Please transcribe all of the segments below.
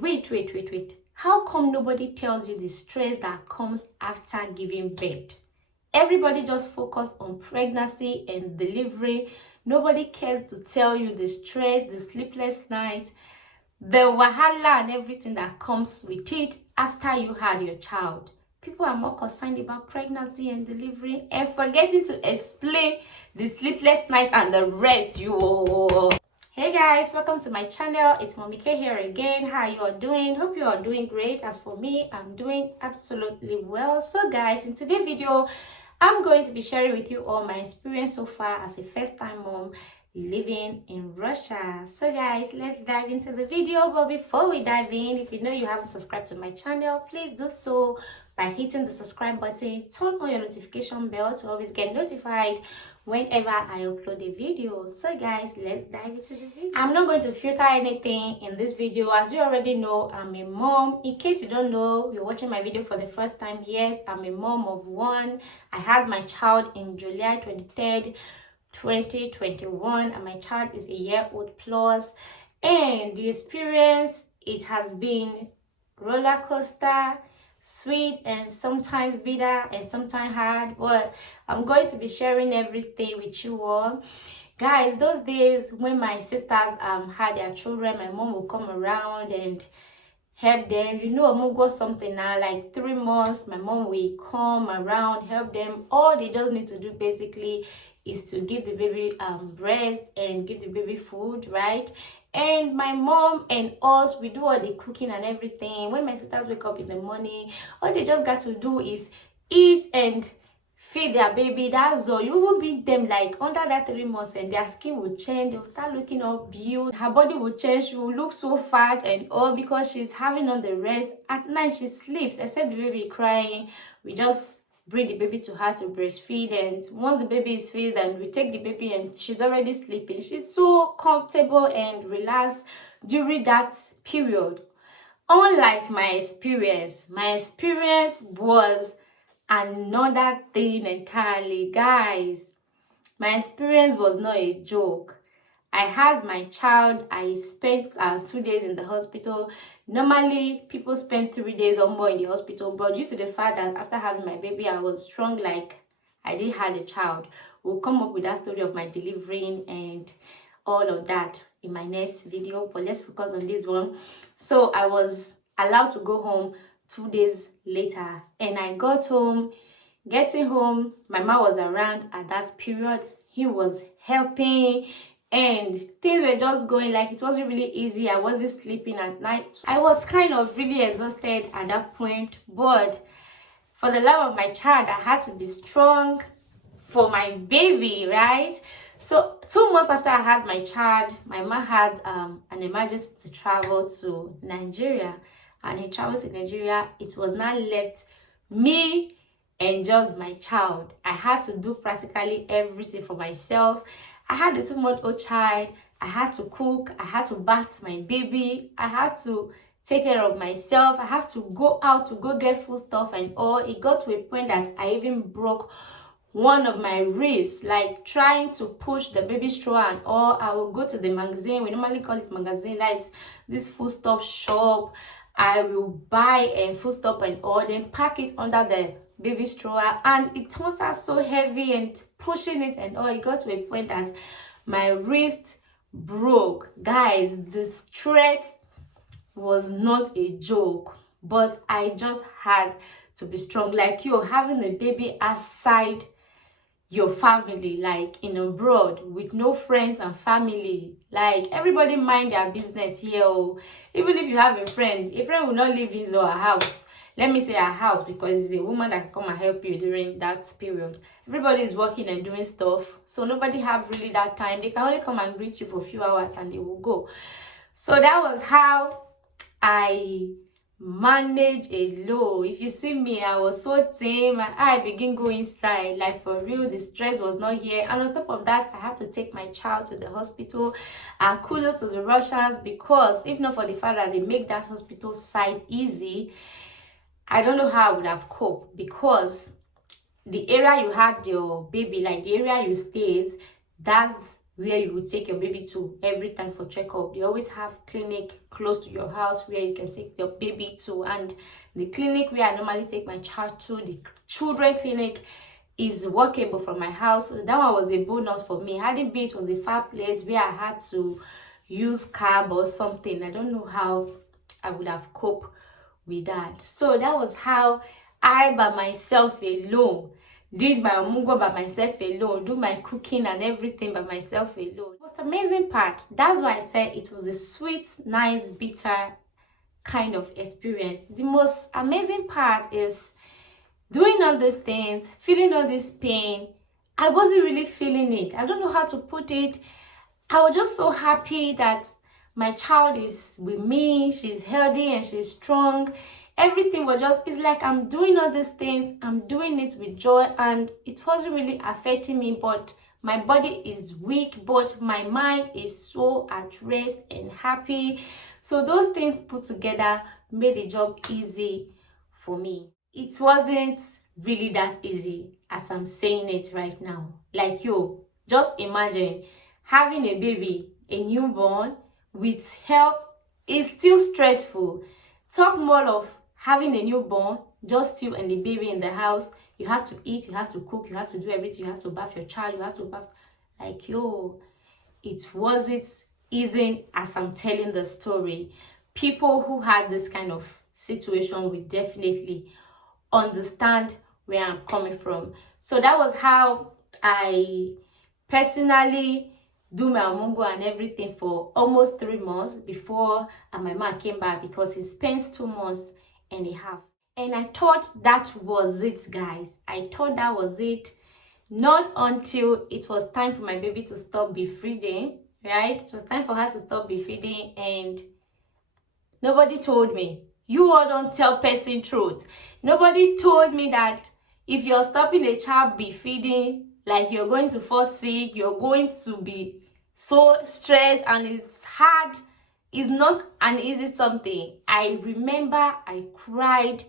Wait. How come nobody tells you the stress that comes after giving birth? Everybody just focus on pregnancy and delivery. Nobody cares to tell you the stress, the sleepless nights, the wahala and everything that comes with it after you had your child. People are more concerned about pregnancy and delivery and forgetting to explain the sleepless night and the rest. Hey guys, welcome to my channel. It's Mommy K here again. How you all doing? Hope you are doing great. As for me, I'm doing absolutely well. So guys, in today's video, I'm going to be sharing with you all my experience so far as a first-time mom living in Russia. So guys, let's dive into the video. But before we dive in, if you know you haven't subscribed to my channel, please do so by hitting the subscribe button. Turn on your notification bell to always get notified whenever I upload a video. So guys, let's dive into the video. I'm not going to filter anything in this video. As you already know, I'm a mom. In case you don't know, you're watching my video for the first time, yes, I'm a mom of one. I had my child in July 23rd 2021, and my child is a year-old plus. And the experience, it has been roller coaster, sweet and sometimes bitter and sometimes hard, but I'm going to be sharing everything with you all. Guys, those days when my sisters had their children, my mom will come around and help them. You know, Omugwo something now, like 3 months, my mom will come around, help them. All they just need to do basically is to give the baby breast and give the baby food, right? And my mom and us, we do all the cooking and everything. When my sisters wake up in the morning, all they just got to do is eat and feed their baby. That's all. You will beat them like under that 3 months and their skin will change. They'll start looking all beautiful. Her body will change. She will look so fat and all because she's having on the rest. At night she sleeps, except the baby crying. We just bring the baby to her to breastfeed, and once the baby is fed and we take the baby and she's already sleeping, she's so comfortable and relaxed during that period. Unlike my experience was another thing entirely. Guys, my experience was not a joke. I had my child. I spent 2 days in the hospital. Normally, people spend 3 days or more in the hospital, but due to the fact that after having my baby, I was strong like I didn't have a child. We'll come up with that story of my delivering and all of that in my next video, but let's focus on this one. So I was allowed to go home 2 days later, and I got home. Getting home, my mom was around at that period. He was helping, and things were just going like it wasn't really easy. I wasn't sleeping at night. I was kind of really exhausted at that point, but for the love of my child, I had to be strong for my baby, right? So 2 months after I had my child, my mom had an emergency to travel to Nigeria, and he traveled to Nigeria. It was now left me and just my child. I had to do practically everything for myself. I had a 2-month-old child. I had to cook. I had to bath my baby. I had to take care of myself. I have to go out to go get food stuff and all. It got to a point that I even broke one of my wrists, like trying to push the baby stroller and all. I will go to the magazine. We normally call it magazine. That is this food stuff shop. I will buy food stuff and all, then pack it under the baby stroller, and it turns out so heavy and pushing it and all. It got to a point that my wrist broke. Guys, the stress was not a joke, but I just had to be strong. Like you having a baby outside your family, like in abroad with no friends and family, like everybody mind their business here. Even if you have a friend will not leave his or her house. Let me say her house, because it's a woman that can come and help you during that period. Everybody is working and doing stuff, so nobody have really that time. They can only come and greet you for a few hours and they will go. So that was how I managed alone. If you see me, I was so tame, and I begin go inside, like for real. The stress was not here, and on top of that, I had to take my child to the hospital. Kudos to the Russians, because if not for the fact that they make that hospital side easy, I don't know how I would have coped, because the area you had your baby, like the area you stayed, that's where you would take your baby to every time for checkup. They always have clinic close to your house where you can take your baby to. And the clinic where I normally take my child to, the children clinic, is walkable from my house. So that one was a bonus for me. Had it been it was a far place where I had to use cab or something, I don't know how I would have coped with that. So that was how I by myself alone did my Omugwo by myself alone, do my cooking and everything by myself alone. The most amazing part, that's why I said it was a sweet, nice, bitter kind of experience. The most amazing part is doing all these things, feeling all this pain. I wasn't really feeling it. I don't know how to put it. I was just so happy that my child is with me, she's healthy and she's strong. Everything was just, it's like I'm doing all these things, I'm doing it with joy, and it wasn't really affecting me, but my body is weak, but my mind is so at rest and happy. So those things put together made the job easy for me. It wasn't really that easy as I'm saying it right now. Like, yo, just imagine having a baby, a newborn, with help is still stressful. Talk more of having a newborn, just you and the baby in the house. You have to eat, you have to cook, you have to do everything, you have to bath your child, you have to bath. Like, yo, it wasn't easy as I'm telling the story. People who had this kind of situation will definitely understand where I'm coming from. So that was how I personally do my Omugwo and everything for almost 3 months before my man came back, because he spent 2 months and a half. And I thought that was it, guys. I thought that was it. Not until it was time for my baby to stop breastfeeding, right? It was time for her to stop breastfeeding, and nobody told me. You all don't tell person truth. Nobody told me that if you're stopping a child breastfeeding, like, you're going to fall sick, you're going to be so stressed, and it's hard. It's not an easy something. I remember I cried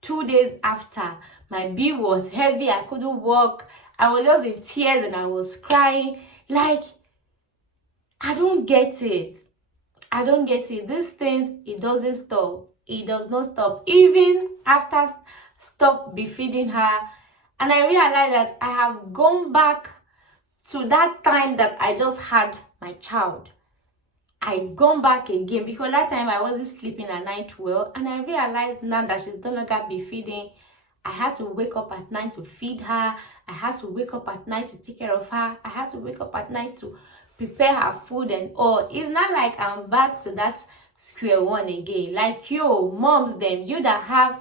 2 days after. My bib was heavy, I couldn't walk. I was just in tears and I was crying. Like, I don't get it. I don't get it. These things, it doesn't stop. It does not stop. Even after stop breastfeeding her, and I realized that I have gone back to that time that I just had my child. I gone back again, because that time I wasn't sleeping at night well, and I realized now that she's no longer breastfeeding, I had to wake up at night to feed her. I had to wake up at night to take care of her. I had to wake up at night to prepare her food and all. It's not like I'm back to that square one again. Like, yo, moms, them, you that have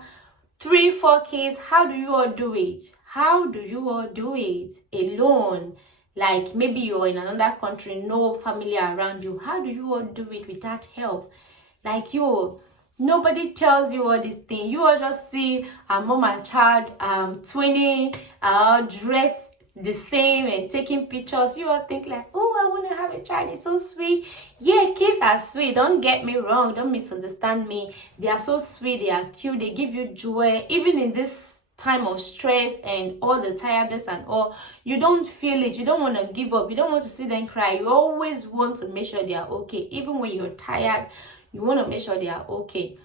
3, 4 kids, how do you all do it? How do you all do it alone? Like, maybe you're in another country, no family around you. How do you all do it without help? Like, yo, nobody tells you all these things. You all just see a mom and child twinning, dressed the same and taking pictures. You all think like, oh, I want to have a child, it's so sweet. Yeah, kids are sweet, don't get me wrong, don't misunderstand me. They are so sweet, they are cute, they give you joy. Even in this time of stress and all the tiredness and all, you don't feel it, you don't want to give up, you don't want to see them cry. You always want to make sure they are okay. Even when you're tired, you want to make sure they are okay.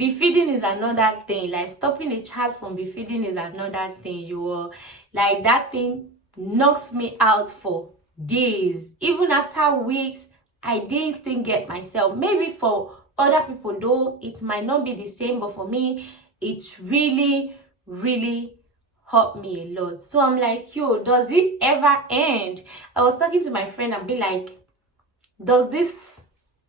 Breastfeeding is another thing. Like, stopping a child from breastfeeding is another thing. You are like, that thing knocks me out for days. Even after weeks, I didn't still get myself. Maybe for other people though, it might not be the same, but for me, it's really hurt me a lot. So I'm like, yo, does it ever end? I was talking to my friend and be like, does this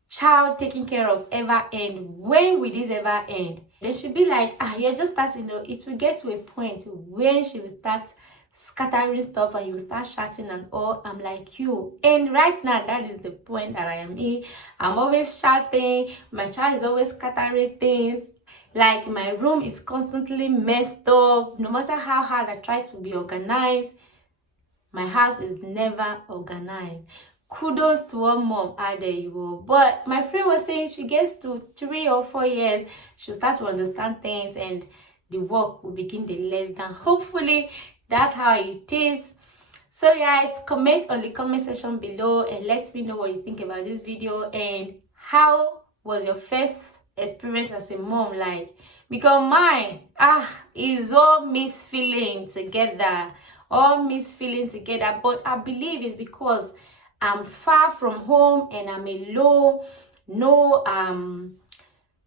child taking care of ever end? When will this ever end? They should be like, you're just starting. It will get to a point when she will start scattering stuff and you start shouting and all. I'm like, you. And right now, that is the point that I am in. I'm always shouting. My child is always scattering things. Like, my room is constantly messed up. No matter how hard I try to be organized, my house is never organized. Kudos to one mom out there, you will. But my friend was saying she gets to 3 or 4 years, she'll start to understand things and the work will begin the less than. Hopefully, that's how it is. So guys, comment on the comment section below and let me know what you think about this video, and how was your first experience as a mom like? Because mine is all mixed feeling together, but I believe it's because I'm far from home and I'm alone.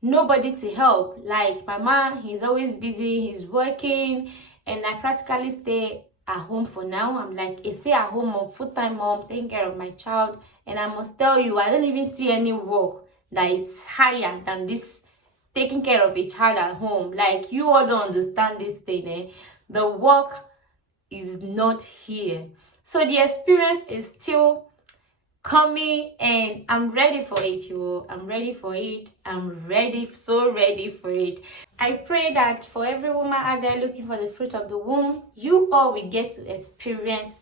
Nobody to help. Like my man, he's always busy, he's working, and I practically stay at home for now. I'm like a stay-at-home mom, full-time mom, taking care of my child. And I must tell you, I don't even see any work that is higher than this, taking care of a child at home. Like, you all don't understand this thing, eh? The work is not here. So the experience is still coming, and I'm ready for it, you. I'm ready for it. I'm ready, so ready for it. I pray that for every woman out there looking for the fruit of the womb, you all will get to experience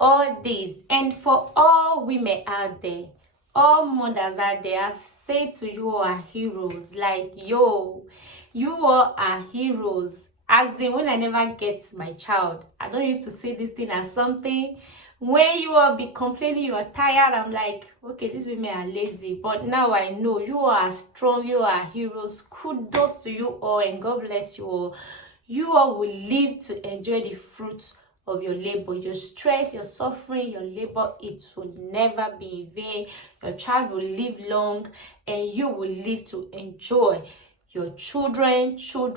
all this. And for all women out there, all mothers out there, I say to you, all are heroes. Like, yo, you all are heroes. As in, when I never get my child, I don't used to see this thing as something. When you all be complaining, you are tired, I'm like, okay, these women are lazy. But now I know you are strong, you are heroes. Kudos to you all, and God bless you all. You all will live to enjoy the fruits of your labor. Your stress, your suffering, your labor, it will never be in vain. Your child will live long, and you will live to enjoy your children. So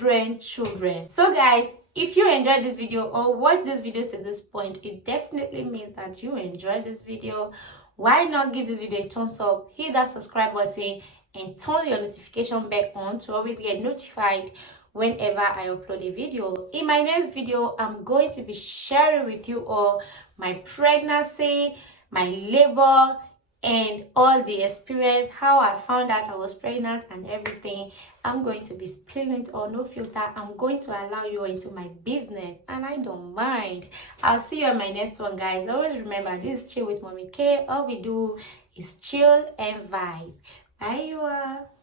guys, if you enjoyed this video or watched this video to this point, it definitely means that you enjoyed this video. Why not give this video a thumbs up, hit that subscribe button, and turn your notification bell on to always get notified whenever I upload a video. In my next video, I'm going to be sharing with you all my pregnancy, my labor, and all the experience, how I found out I was pregnant and everything. I'm going to be spilling it all, no filter. I'm going to allow you into my business, and I don't mind. I'll see you in my next one, guys. Always remember, this is Chill with Mommy K. All we do is chill and vibe. Bye, you all.